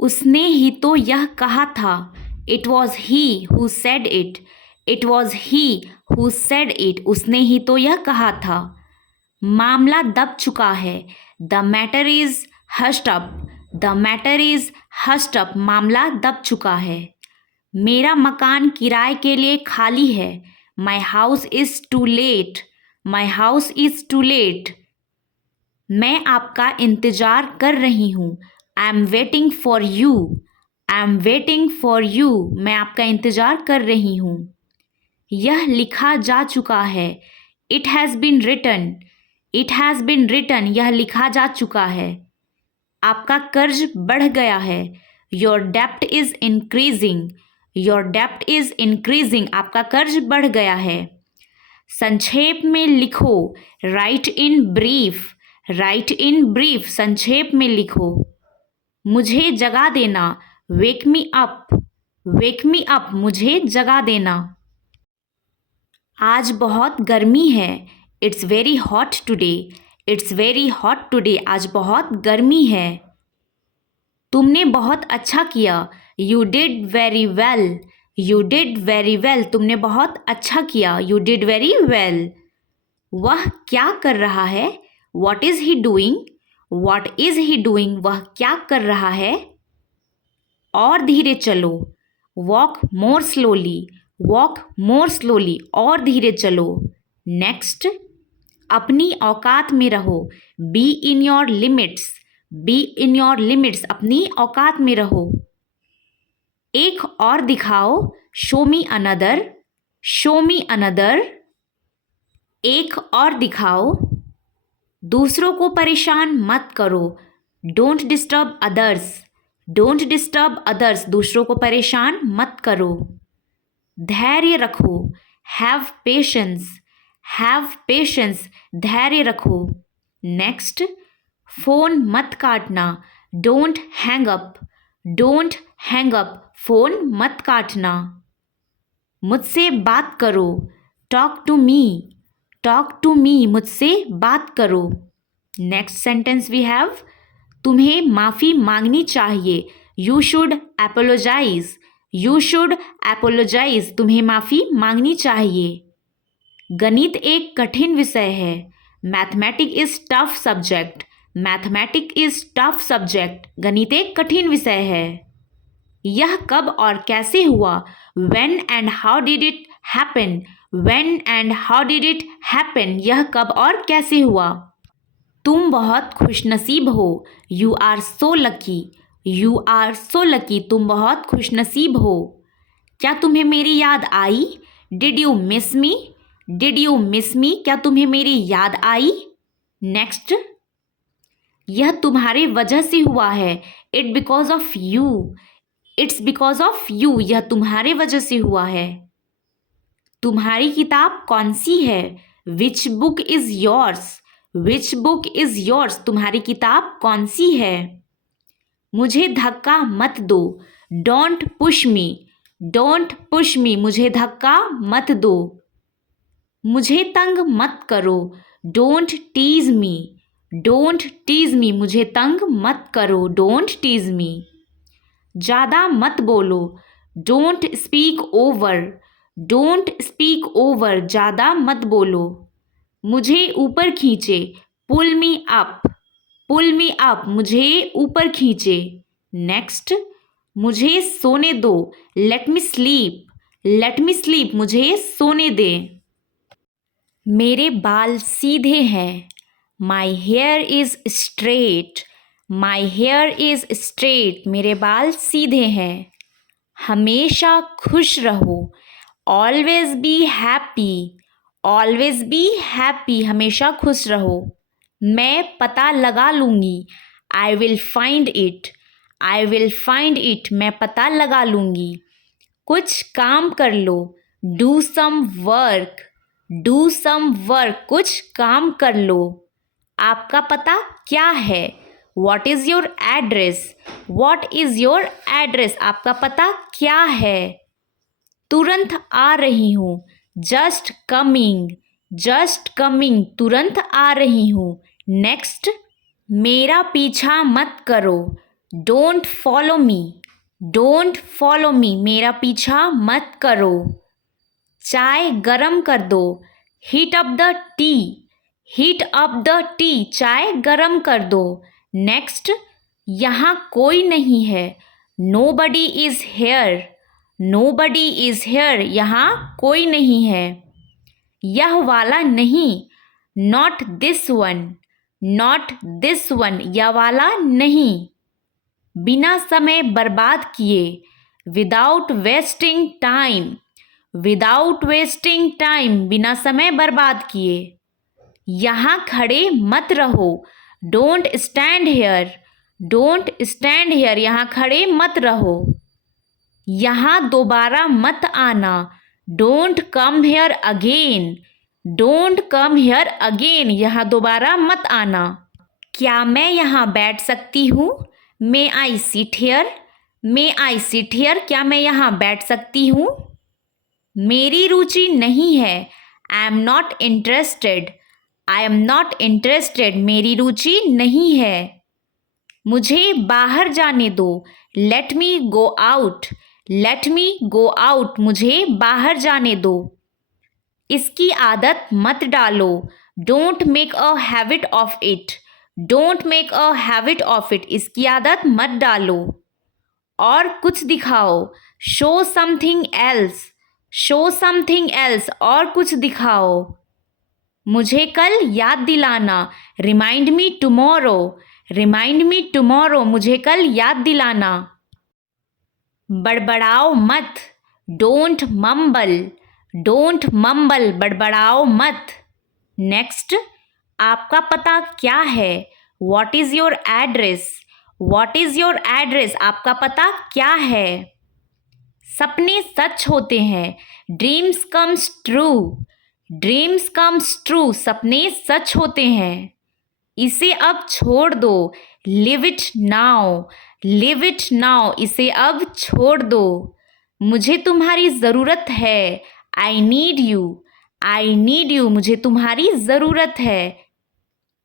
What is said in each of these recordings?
उसने ही तो यह कहा था. It was he who said it. It was he who said it. उसने ही तो यह कहा था. मामला दब चुका है. The matter is hushed up. The matter is hushed up. मामला दब चुका है. मेरा मकान किराए के लिए खाली है. My house is too late. My house is too late. मैं आपका इंतज़ार कर रही हूँ. I am waiting for you. I am waiting for you. मैं आपका इंतज़ार कर रही हूँ. यह लिखा जा चुका है. It has been written. It has been written. यह लिखा जा चुका है. आपका कर्ज बढ़ गया है. Your debt is increasing. Your debt is increasing. आपका कर्ज बढ़ गया है. संक्षेप में लिखो. Write in brief. Write in brief. संक्षेप में लिखो. मुझे जगा देना. Wake me up. Wake me up. मुझे जगा देना. आज बहुत गर्मी है. It's very hot today. It's very hot today. आज बहुत गर्मी है. तुमने बहुत अच्छा किया. You did very well. You did very well. तुमने बहुत अच्छा किया. You did very well. वह क्या कर रहा है? What is he doing? What is he doing? वह क्या कर रहा है? और धीरे चलो. Walk more slowly. Walk more slowly. और धीरे चलो. Next. अपनी औकात में रहो. Be in your limits. Be in your limits. अपनी औकात में रहो. एक और दिखाओ. Show me another. Show me another. एक और दिखाओ. दूसरों को परेशान मत करो. Don't disturb others. Don't disturb others. दूसरों को परेशान मत करो. धैर्य रखो. Have patience. Have patience. धैर्य रखो. Next. फ़ोन मत काटना. Don't hang up. Don't hang up. Phone मत काटना. मुझसे बात करो. Talk to me. Talk to me. मुझसे बात करो. Next sentence we have. तुम्हें माफ़ी मांगनी चाहिए. You should apologize. You should apologize. तुम्हें माफ़ी मांगनी चाहिए. गणित एक कठिन विषय है. Mathematic is tough subject. Mathematic is tough subject. गणित एक कठिन विषय है. यह कब और कैसे हुआ? When and how did it happen? When and how did it happen? यह कब और कैसे हुआ? तुम बहुत खुशनसीब हो. You are so lucky. You are so lucky. तुम बहुत खुशनसीब हो. क्या तुम्हें मेरी याद आई? Did you miss me? Did you miss me? क्या तुम्हें मेरी याद आई? Next. यह तुम्हारे वजह से हुआ है. It because of you. It's because of you. यह तुम्हारे वजह से हुआ है. तुम्हारी किताब कौन सी है? Which book is yours? Which book is yours? तुम्हारी किताब कौन सी है? मुझे धक्का मत दो. Don't push me. Don't push me. मुझे धक्का मत दो. मुझे तंग मत करो. Don't tease me. Don't tease me. मुझे तंग मत करो. Don't tease me. ज़्यादा मत बोलो. Don't speak over. Don't speak over. ज़्यादा मत बोलो. मुझे ऊपर खींचे. Pull me up. Pull me up. मुझे ऊपर खींचे. Next. मुझे सोने दो. Let me sleep. Let me sleep. मुझे सोने दे. मेरे बाल सीधे हैं. My hair is straight. My hair is straight. मेरे बाल सीधे हैं. हमेशा खुश रहो. Always be happy. Always be happy. हमेशा खुश रहो. मैं पता लगा लूँगी. I will find it. I will find it. मैं पता लगा लूँगी. कुछ काम कर लो. Do some work. Do some work. कुछ काम कर लो. आपका पता क्या है? What is your address? What is your address? आपका पता क्या है? तुरंत आ रही हूँ. Just coming. Just coming. तुरंत आ रही हूँ. Next. मेरा पीछा मत करो. Don't follow me, don't follow me, मेरा पीछा मत करो। चाय गरम कर दो, heat up the T, heat up the T, चाय गरम कर दो। नेक्स्ट, यहाँ कोई नहीं है, nobody is here, nobody is here, यहाँ कोई नहीं है। यह वाला नहीं, not this one, not this one, यह वाला नहीं। बिना समय बर्बाद किए, without wasting time, without wasting time, बिना समय बर्बाद किए। यहाँ खड़े मत रहो, don't stand hair, don't stand hair, यहाँ खड़े मत रहो। यहाँ दोबारा मत आना, don't come here again, don't come here again, यहाँ दोबारा मत आना। क्या मैं यहाँ बैठ सकती हूँ? May I sit here, may I sit here, क्या मैं यहाँ बैठ सकती हूँ? मेरी रुचि नहीं है, I am not interested, I am not interested, मेरी रुचि नहीं है। मुझे बाहर जाने दो, let me go out, let me go out, मुझे बाहर जाने दो। इसकी आदत मत डालो, don't make a habit of it, don't make a habit of it, इसकी आदत मत डालो। और कुछ दिखाओ, show something else, show something else, और कुछ दिखाओ। मुझे कल याद दिलाना, remind me tomorrow, remind me tomorrow, मुझे कल याद दिलाना। बड़बड़ाओ मत, डोंट मम्बल, डोंट मम्बल, बड़बड़ाओ मत। नेक्स्ट, आपका पता क्या है? What is your address, what is your address, आपका पता क्या है? सपने सच होते हैं, dreams comes true, dreams comes true, सपने सच होते हैं। इसे अब छोड़ दो, live it now, live it now, इसे अब छोड़ दो। मुझे तुम्हारी ज़रूरत है, I need you, I need you, मुझे तुम्हारी ज़रूरत है।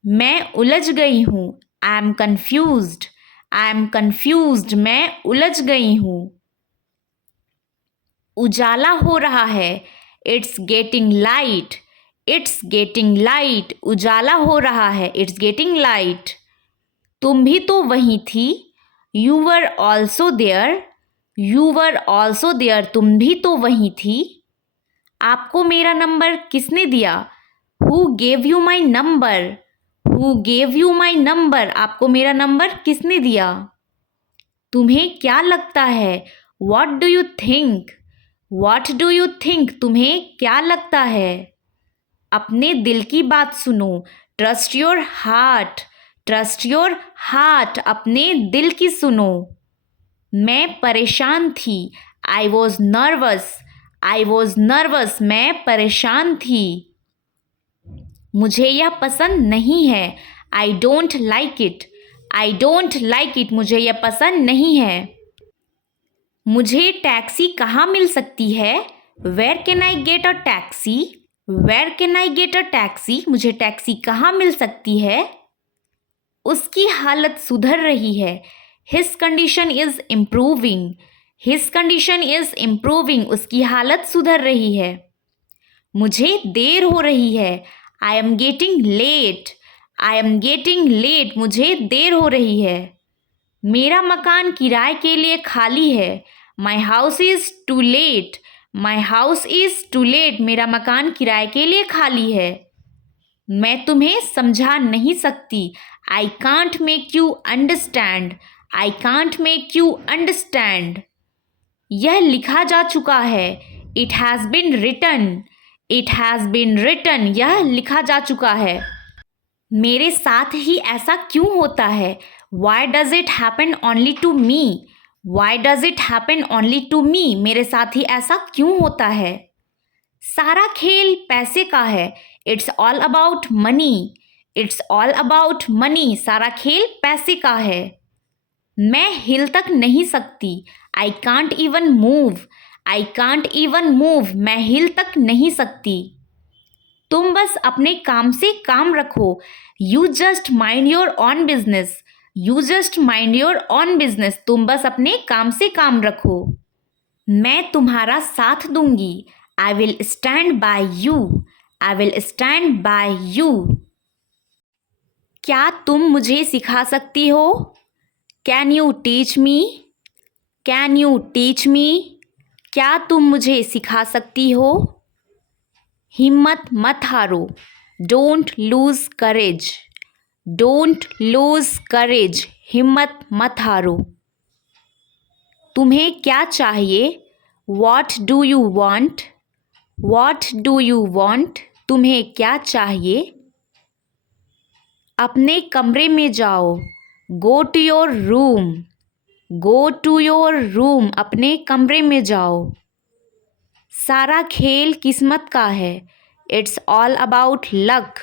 मैं उलझ गई हूँ, I am confused, I am confused, मैं उलझ गई हूँ। उजाला हो रहा है, it's getting light, it's getting light, उजाला हो रहा है, इट्स गेटिंग लाइट। तुम भी तो वहीं थी, you were also there, you were also there, तुम भी तो वहीं थी। आपको मेरा नंबर किसने दिया? Who gave you my number, who gave you my number, आपको मेरा नंबर किसने दिया? तुम्हें क्या लगता है? What do you think, what do you think, तुम्हें क्या लगता है? अपने दिल की बात सुनो, trust your heart, trust your heart, अपने दिल की सुनो। मैं परेशान थी, I was nervous, I was nervous, मैं परेशान थी। मुझे यह पसंद नहीं है, I don't like it, I don't like it, मुझे यह पसंद नहीं है। मुझे टैक्सी कहाँ मिल सकती है? Where can I get a taxi, where can I get a taxi, मुझे टैक्सी कहाँ मिल सकती है? उसकी हालत सुधर रही है, his condition is improving, his condition is improving, उसकी हालत सुधर रही है। मुझे देर हो रही है, I am getting late, I am getting late, मुझे देर हो रही है। मेरा मकान किराए के लिए खाली है, my house is to let, my house is to let, मेरा मकान किराए के लिए खाली है। मैं तुम्हें समझा नहीं सकती, I can't make you understand, I can't make you understand. यह लिखा जा चुका है, it has been written, it has been written, यह लिखा जा चुका है। मेरे साथ ही ऐसा क्यों होता है? Why does it happen only to me, why does it happen only to me, मेरे साथ ही ऐसा क्यों होता है? सारा खेल पैसे का है, it's all about money, it's all about money, सारा खेल पैसे का है। मैं हिल तक नहीं सकती, I can't even move, I can't even move, मैं हिल तक नहीं सकती। तुम बस अपने काम से काम रखो, you just mind your on business, you just mind your on business, तुम बस अपने काम से काम रखो। मैं तुम्हारा साथ दूंगी, I will stand by you, I will stand by you. क्या तुम मुझे सिखा सकती हो? Can you teach me? Can you teach me? क्या तुम मुझे सिखा सकती हो? हिम्मत मत हारो, don't lose courage, don't lose courage, हिम्मत मत हारो। तुम्हें क्या चाहिए? What do you want? What do you want? तुम्हें क्या चाहिए? अपने कमरे में जाओ, go to your room, go to your room, अपने कमरे में जाओ। सारा खेल किस्मत का है, it's all about luck,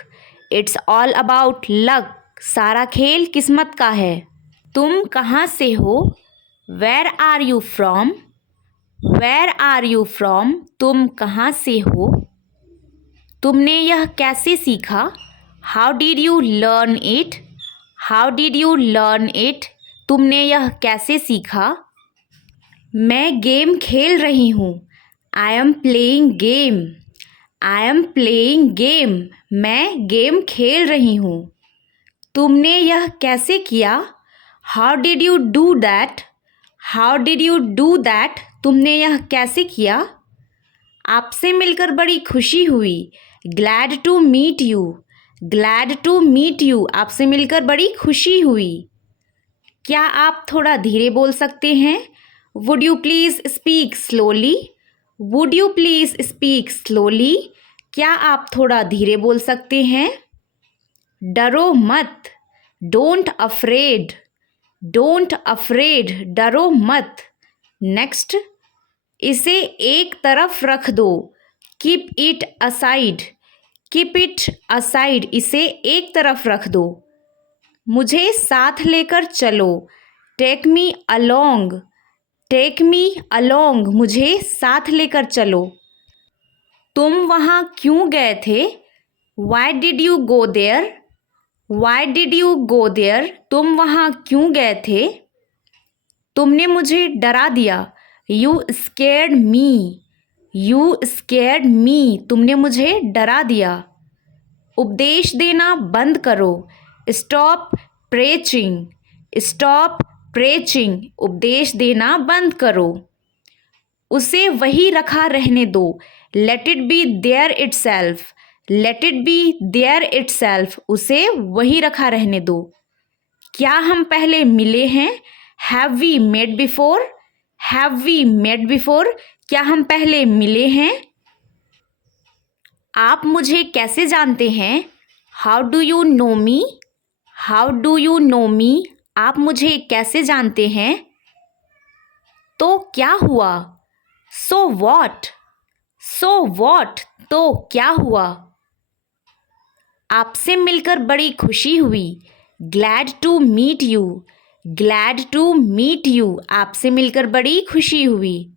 it's all about luck, सारा खेल किस्मत का है। तुम कहाँ से हो? Where are you from? Where are you from? तुम कहाँ से हो? तुमने यह कैसे सीखा? How did you learn it? How did you learn it? तुमने यह कैसे सीखा? मैं गेम खेल रही हूँ, I am playing game, I am playing game, मैं गेम खेल रही हूँ। तुमने यह कैसे किया? How did you do that? How did you do that? तुमने यह कैसे किया? आपसे मिलकर बड़ी खुशी हुई, glad to meet you, glad to meet you, आपसे मिलकर बड़ी खुशी हुई। क्या आप थोड़ा धीरे बोल सकते हैं? Would you please speak slowly? Would you please speak slowly? क्या आप थोड़ा धीरे बोल सकते हैं? डरो मत, डोंट अफ्रेड, डोंट अफ्रेड, डरो मत। नेक्स्ट, इसे एक तरफ रख दो, keep it aside, keep it aside, इसे एक तरफ रख दो। मुझे साथ लेकर चलो, take me along, take me along, मुझे साथ लेकर चलो। तुम वहाँ क्यों गए थे? Why did you go there? Why did you go there? तुम वहाँ क्यों गए थे? तुमने मुझे डरा दिया, you scared me, you scared me, तुमने मुझे डरा दिया। उपदेश देना बंद करो, स्टॉप प्रेचिंग, स्टॉप प्रेचिंग, उपदेश देना बंद करो। उसे वही रखा रहने दो, let it be there itself, let it be there itself, उसे वही रखा रहने दो। क्या हम पहले मिले हैं? Have we met before? Have we met before? क्या हम पहले मिले हैं? आप मुझे कैसे जानते हैं? How do you know me? How do you know me? आप मुझे कैसे जानते हैं? तो क्या हुआ? So what? So what? तो क्या हुआ? आपसे मिलकर बड़ी खुशी हुई, glad to meet you, glad to meet you, आपसे मिलकर बड़ी खुशी हुई।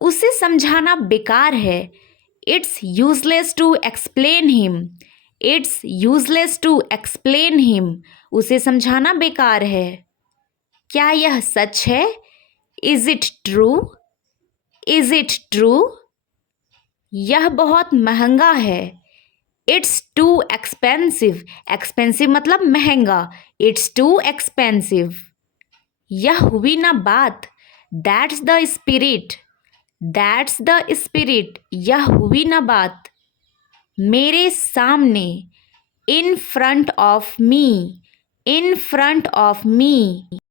उसे समझाना बेकार है, it's useless to explain him, it's useless to explain him, उसे समझाना बेकार है। क्या यह सच है? Is it true? Is it true? यह बहुत महंगा है, इट्स टू एक्सपेंसिव, एक्सपेंसिव मतलब महंगा, इट्स टू एक्सपेंसिव। यह हुई ना बात, that's the spirit, that's the spirit, यह हुई ना बात। मेरे सामने, in front of me, in front of me.